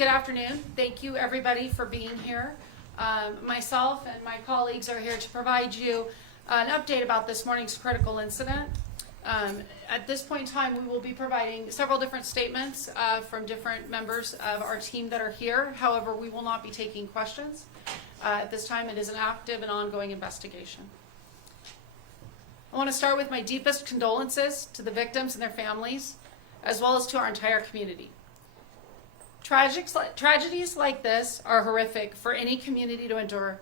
Good afternoon. Thank you everybody for being here. Myself and my colleagues are here to provide you an update about this morning's critical incident. At this point in time, we will be providing several different statements from different members of our team that are here. However, we will not be taking questions. At this time, it is an active and ongoing investigation. I want to start with my deepest condolences to the victims and their families, as well as to our entire community. Tragedies like this are horrific for any community to endure,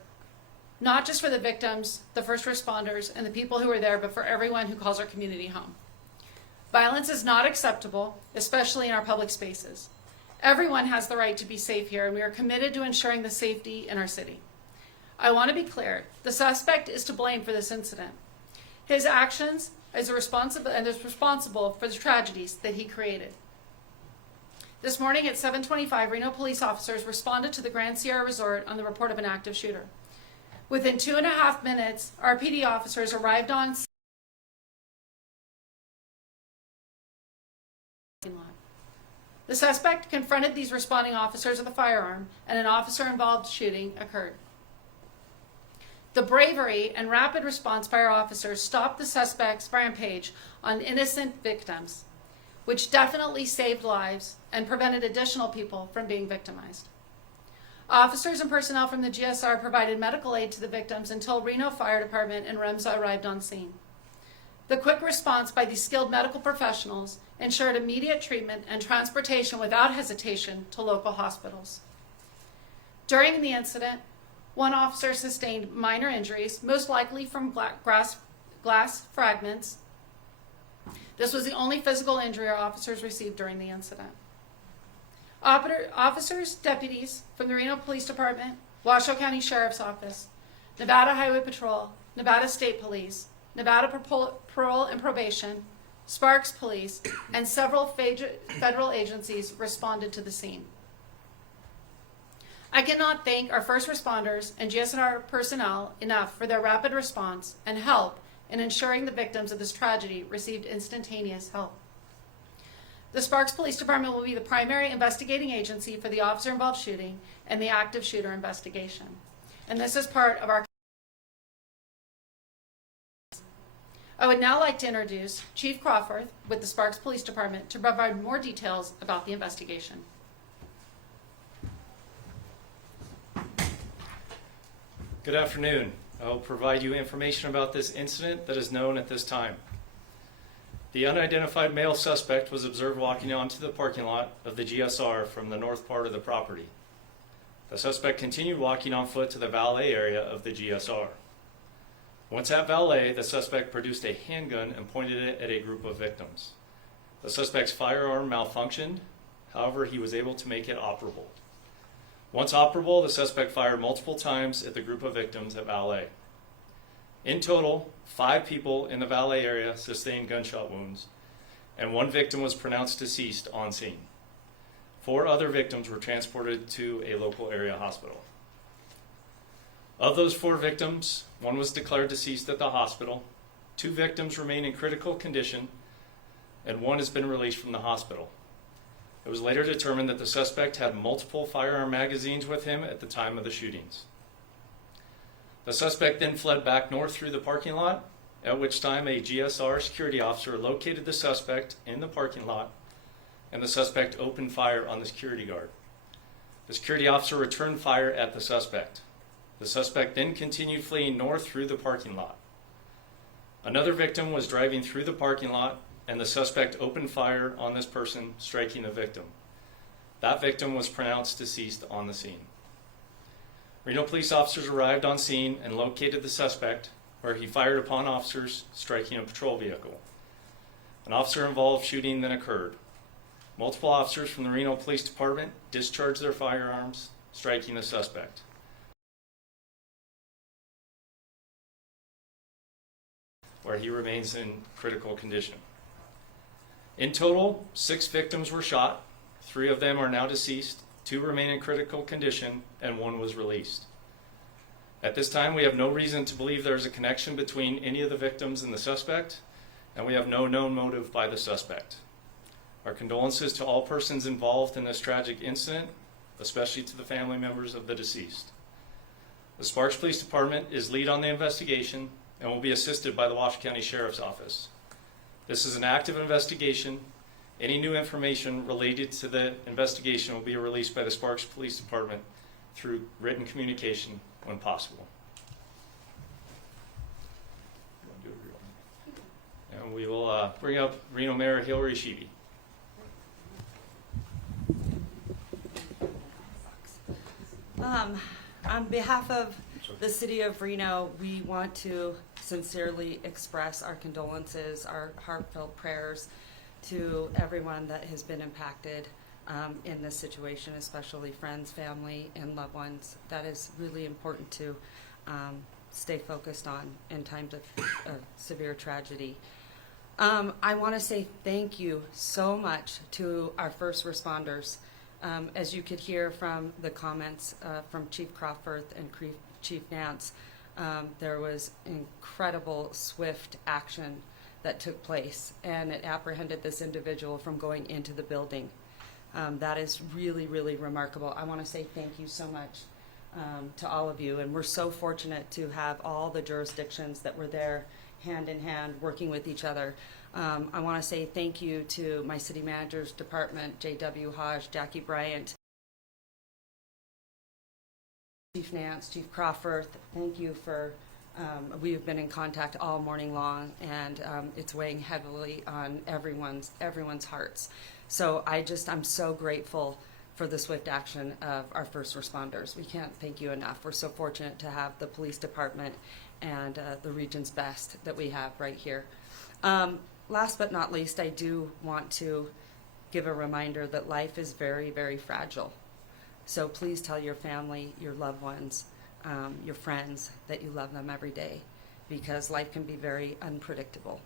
not just for the victims, the first responders, and the people who are there, but for everyone who calls our community home. Violence is not acceptable, especially in our public spaces. Everyone has the right to be safe here, and we are committed to ensuring the safety in our city. I want to be clear, the suspect is to blame for this incident. His actions is responsible for the tragedies that he created. This morning at 7:25, Reno police officers responded to the Grand Sierra Resort on the report of an active shooter. Within 2.5 minutes, our PD officers arrived on scene. The suspect confronted these responding officers with a firearm, and an officer-involved shooting occurred. The bravery and rapid response by our officers stopped the suspect's rampage on innocent victims, which definitely saved lives and prevented additional people from being victimized. Officers and personnel from the GSR provided medical aid to the victims until Reno Fire Department and REMSA arrived on scene. The quick response by these skilled medical professionals ensured immediate treatment and transportation without hesitation to local hospitals. During the incident, one officer sustained minor injuries, most likely from glass fragments. This was the only physical injury our officers received during the incident. Officers, deputies from the Reno Police Department, Washoe County Sheriff's Office, Nevada Highway Patrol, Nevada State Police, Nevada Parole and Probation, Sparks Police, and several federal agencies responded to the scene. I cannot thank our first responders and GSR personnel enough for their rapid response and help in ensuring the victims of this tragedy received instantaneous help. The Sparks Police Department will be the primary investigating agency for the officer-involved shooting and the active shooter investigation. And this is part of our... I would now like to introduce Chief Crawford with the Sparks Police Department to provide more details about the investigation. Good afternoon. I will provide you information about this incident that is known at this time. The unidentified male suspect was observed walking onto the parking lot of the GSR from the north part of the property. The suspect continued walking on foot to the valet area of the GSR. Once at valet, the suspect produced a handgun and pointed it at a group of victims. The suspect's firearm malfunctioned, however, he was able to make it operable. Once operable, the suspect fired multiple times at the group of victims at valet. In total, 5 people in the valet area sustained gunshot wounds, and 1 victim was pronounced deceased on scene. 4 other victims were transported to a local area hospital. Of those 4 victims, 1 was declared deceased at the hospital, 2 victims remain in critical condition, and 1 has been released from the hospital. It was later determined that the suspect had multiple firearm magazines with him at the time of the shootings. The suspect then fled back north through the parking lot, at which time a GSR security officer located the suspect in the parking lot, and the suspect opened fire on the security guard. The security officer returned fire at the suspect. The suspect then continued fleeing north through the parking lot. Another victim was driving through the parking lot, and the suspect opened fire on this person, striking the victim. That victim was pronounced deceased on the scene. Reno police officers arrived on scene and located the suspect, where he fired upon officers, striking a patrol vehicle. An officer-involved shooting then occurred. Multiple officers from the Reno Police Department discharged their firearms, striking the suspect. Where he remains in critical condition. In total, 6 victims were shot. 3 of them are now deceased, 2 remain in critical condition, and 1 was released. At this time, we have no reason to believe there is a connection between any of the victims and the suspect, and we have no known motive by the suspect. Our condolences to all persons involved in this tragic incident, especially to the family members of the deceased. The Sparks Police Department is lead on the investigation and will be assisted by the Washington County Sheriff's Office. This is an active investigation. Any new information related to the investigation will be released by the Sparks Police Department through written communication when possible. And we will bring up Reno Mayor Hillary Sheeby. On behalf of the City of Reno, we want to sincerely express our condolences, our heartfelt prayers to everyone that has been impacted in this situation, especially friends, family, and loved ones. That is really important to stay focused on in times of severe tragedy. I want to say thank you so much to our first responders. As you could hear from the comments from Chief Crawford and Chief Nance, there was incredible, swift action that took place, and it apprehended this individual from going into the building. That is really, really remarkable. I want to say thank you so much to all of you, and we're so fortunate to have all the jurisdictions that were there hand in hand working with each other. I want to say thank you to my city manager's department, J.W. Hodge, Jackie Bryant, Chief Nance, Chief Crawford. Thank you for, we've been in contact all morning long, and it's weighing heavily on everyone's hearts. So I'm so grateful for the swift action of our first responders. We can't thank you enough. We're so fortunate to have the police department and the region's best that we have right here. Last but not least, I do want to give a reminder that life is very, very fragile. So please tell your family, your loved ones, your friends that you love them every day, because life can be very unpredictable.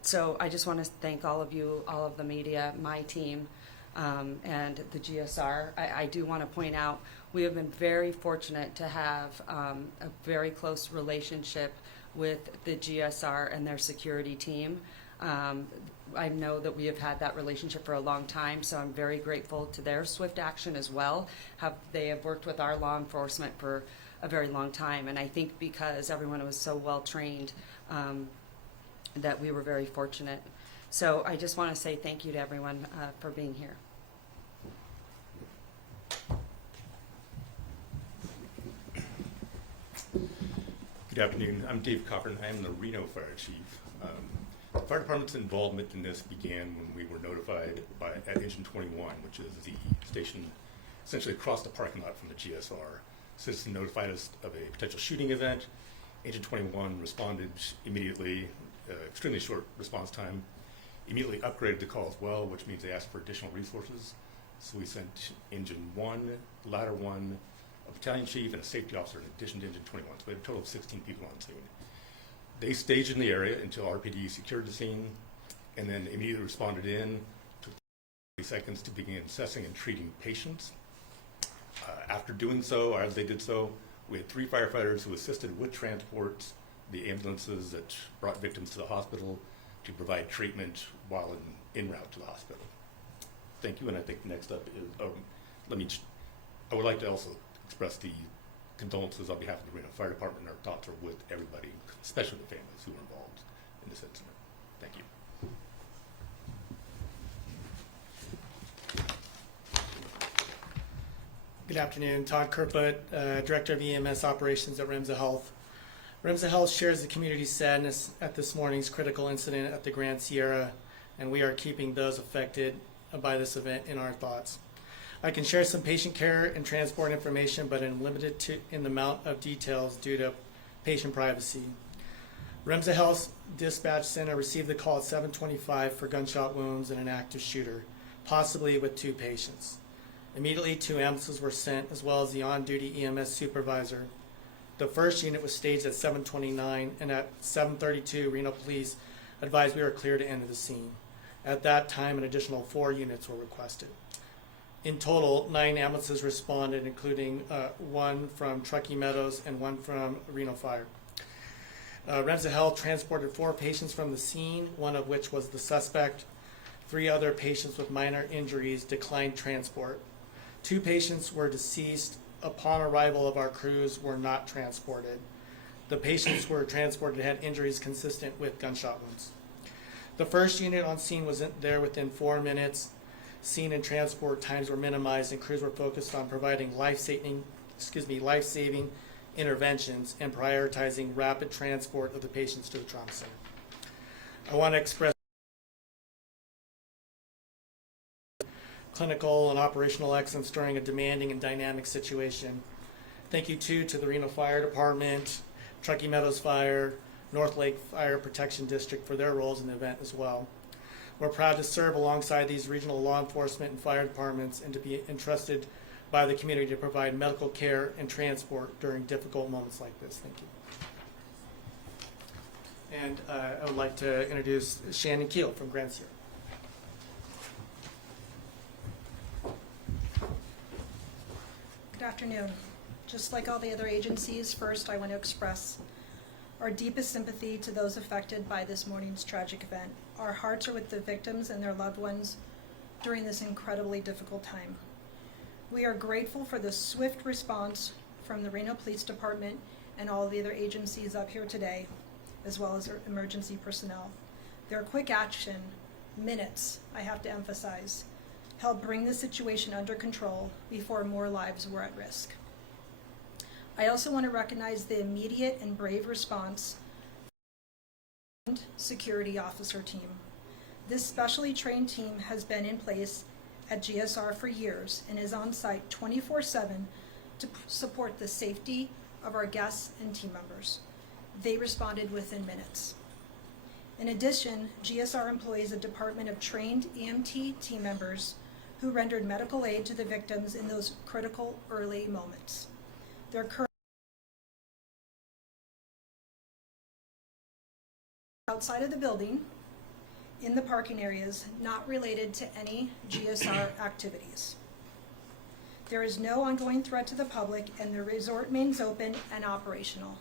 So I just want to thank all of you, all of the media, my team, and the GSR. I do want to point out we have been very fortunate to have a very close relationship with the GSR and their security team. I know that we have had that relationship for a long time, so I'm very grateful to their swift action as well. They have worked with our law enforcement for a very long time, and I think because everyone was so well trained that we were very fortunate. So I just want to say thank you to everyone for being here. Good afternoon. I'm Dave Cochran. I am the Reno Fire Chief. The fire department's involvement in this began when we were notified at Engine 21, which is the station essentially across the parking lot from the GSR. Citizen notified us of a potential shooting event. Engine 21 responded immediately, extremely short response time, immediately upgraded the call as well, which means they asked for additional resources. So we sent Engine 1, Ladder 1, a battalion chief, and a safety officer in addition to Engine 21. So we had a total of 16 people on scene. They staged in the area until RPD secured the scene, and then immediately responded in, took 30 seconds to begin assessing and treating patients. After doing so, or as they did so, we had 3 firefighters who assisted with transports, the ambulances that brought victims to the hospital to provide treatment while en route to the hospital. Thank you, and I think next up is, I would like to also express the condolences on behalf of the Reno Fire Department. Our thoughts are with everybody, especially the families who were involved in this incident. Thank you. Good afternoon. Todd Kerput, Director of EMS Operations at Remsa Health. Remsa Health shares the community's sadness at this morning's critical incident at the Grand Sierra, and we are keeping those affected by this event in our thoughts. I can share some patient care and transport information, but am limited in the amount of details due to patient privacy. Remsa Health Dispatch Center received the call at 7:25 for gunshot wounds and an active shooter, possibly with 2 patients. Immediately 2 ambulances were sent, as well as the on-duty EMS supervisor. The first unit was staged at 7:29, and at 7:32, Reno Police advised we were clear to enter the scene. At that time, an additional 4 units were requested. In total, 9 ambulances responded, including 1 from Truckee Meadows and 1 from Reno Fire. Remsa Health transported 4 patients from the scene, 1 of which was the suspect. 3 other patients with minor injuries declined transport. 2 patients were deceased upon arrival of our crews, were not transported. The patients were transported had injuries consistent with gunshot wounds. The first unit on scene was there within 4 minutes. Scene and transport times were minimized, and crews were focused on providing life-saving interventions and prioritizing rapid transport of the patients to the trauma center. I want to express clinical and operational excellence during a demanding and dynamic situation. Thank you too to the Reno Fire Department, Truckee Meadows Fire, North Lake Fire Protection District for their roles in the event as well. We're proud to serve alongside these regional law enforcement and fire departments and to be entrusted by the community to provide medical care and transport during difficult moments like this. Thank you. And I would like to introduce Shannon Keel from Grand Sierra. Good afternoon. Just like all the other agencies, first I want to express our deepest sympathy to those affected by this morning's tragic event. Our hearts are with the victims and their loved ones during this incredibly difficult time. We are grateful for the swift response from the Reno Police Department and all the other agencies up here today, as well as our emergency personnel. Their quick action, minutes, I have to emphasize, helped bring the situation under control before more lives were at risk. I also want to recognize the immediate and brave response and security officer team. This specially trained team has been in place at GSR for years and is on site 24/7 to support the safety of our guests and team members. They responded within minutes. In addition, GSR employs a department of trained EMT team members who rendered medical aid to the victims in those critical early moments. Their current outside of the building, in the parking areas, not related to any GSR activities. There is no ongoing threat to the public, and the resort remains open and operational.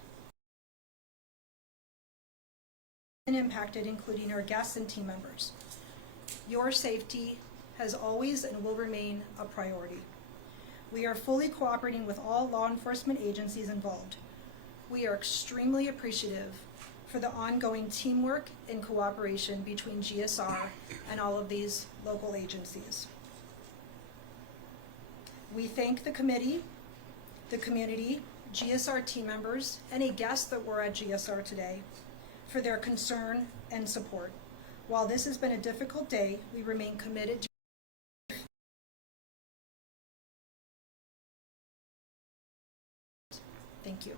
And impacted, including our guests and team members. Your safety has always and will remain a priority. We are fully cooperating with all law enforcement agencies involved. We are extremely appreciative for the ongoing teamwork and cooperation between GSR and all of these local agencies. We thank the committee, the community, GSR team members, any guests that were at GSR today for their concern and support. While this has been a difficult day, we remain committed to Thank you.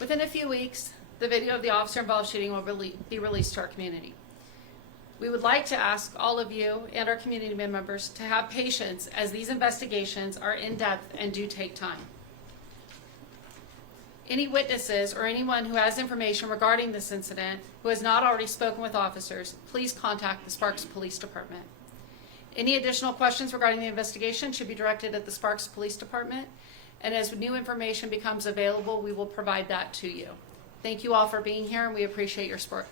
Within a few weeks, the video of the officer-involved shooting will be released to our community. We would like to ask all of you and our community members to have patience as these investigations are in-depth and do take time. Any witnesses or anyone who has information regarding this incident who has not already spoken with officers, please contact the Sparks Police Department. Any additional questions regarding the investigation should be directed at the Sparks Police Department, and as new information becomes available, we will provide that to you. Thank you all for being here, and we appreciate your support.